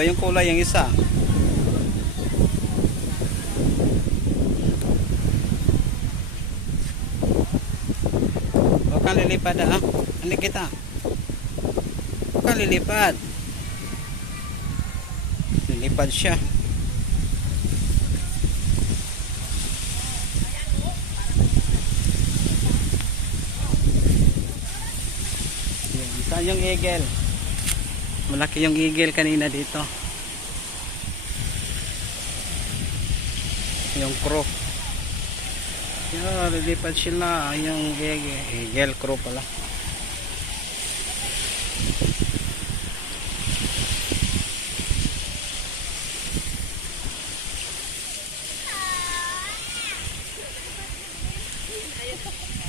Iba yung kulay yung isa. Huwag kang lilipad ah. Ano kita? Huwag kang lilipad. Lilipad siya. Yan. Saan yung eagle? Malaki yung eagle kanina dito. Yung crow. Yan, lilipad sila. Yung eagle crow pala.